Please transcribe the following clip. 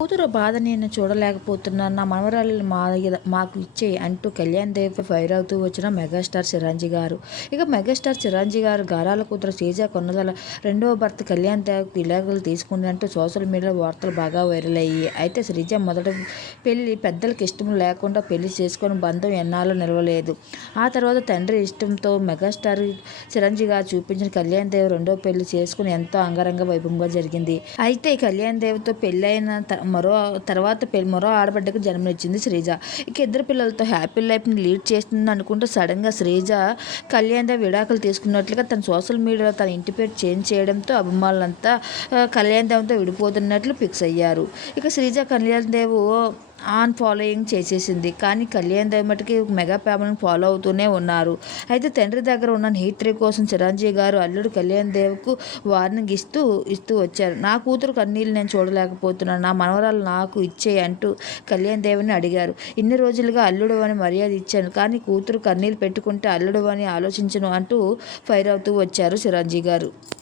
కూతురు బాధ నేను చూడలేకపోతున్నాను. నా మనవరాలు మా మాకు ఇచ్చే అంటూ కళ్యాణ్ దేవ్ ఫైర్ అవుతూ వచ్చిన మెగాస్టార్ చిరంజీవి గారు. ఇక మెగాస్టార్ చిరంజీవి గారు గారాల కూతురు శ్రీజ కొన్నదల రెండవ భర్త కళ్యాణ్ దేవ్ విడాకులు అంటూ సోషల్ మీడియా వార్తలు బాగా వైరల్ అయ్యాయి. అయితే శ్రీజ మొదటి పెళ్ళి పెద్దలకు ఇష్టం లేకుండా పెళ్ళి చేసుకొని బంధం ఎన్నాళ్ళు నిలవలేదు. ఆ తర్వాత తండ్రి ఇష్టంతో మెగాస్టార్ చిరంజీవి గారు చూపించిన కళ్యాణ్ దేవ్ రెండో పెళ్ళి చేసుకుని ఎంతో అంగరంగ వైభవంగా జరిగింది. అయితే కళ్యాణ్ దేవ్తో పెళ్ళైన త- మరో తర్వాత మరో ఆడబిడ్డకు జన్మనిచ్చింది శ్రీజ. ఇక ఇద్దరు పిల్లలతో హ్యాపీ లైఫ్ని లీడ్ చేస్తుంది అనుకుంటూ సడన్గా శ్రీజ కళ్యాణ్ దేవ్ విడాకులు తీసుకున్నట్లుగా తన సోషల్ మీడియాలో తన ఇంటి పేరు చేంజ్ చేయడంతో అభిమానులంతా కళ్యాణ్ దేవ్తో విడిపోతున్నట్లు ఫిక్స్ అయ్యారు. ఇక శ్రీజ కళ్యాణ్ దేవు ఆన్ ఫాలోయింగ్ చేసేసింది. కానీ కళ్యాణ్ దేవ్ మటుకి మెగా ఫ్యామిలీని ఫాలో అవుతూనే ఉన్నారు. అయితే తండ్రి దగ్గర ఉన్న హిత్రి కోసం చిరంజీవి గారు అల్లుడు కళ్యాణ్ దేవ్కు వార్నింగ్ ఇస్తూ ఇస్తూ వచ్చారు. నా కూతురు కన్నీళ్ళు నేను చూడలేకపోతున్నాను. నా మనవరాలు నాకు ఇచ్చే అంటూ కళ్యాణ్ దేవ్ని అడిగారు. ఇన్ని రోజులుగా అల్లుడు అని మర్యాద ఇచ్చాను. కానీ కూతురు కన్నీళ్ళు పెట్టుకుంటే అల్లుడు అని ఆలోచించను అంటూ ఫైర్ అవుతూ వచ్చారు చిరంజీవి గారు.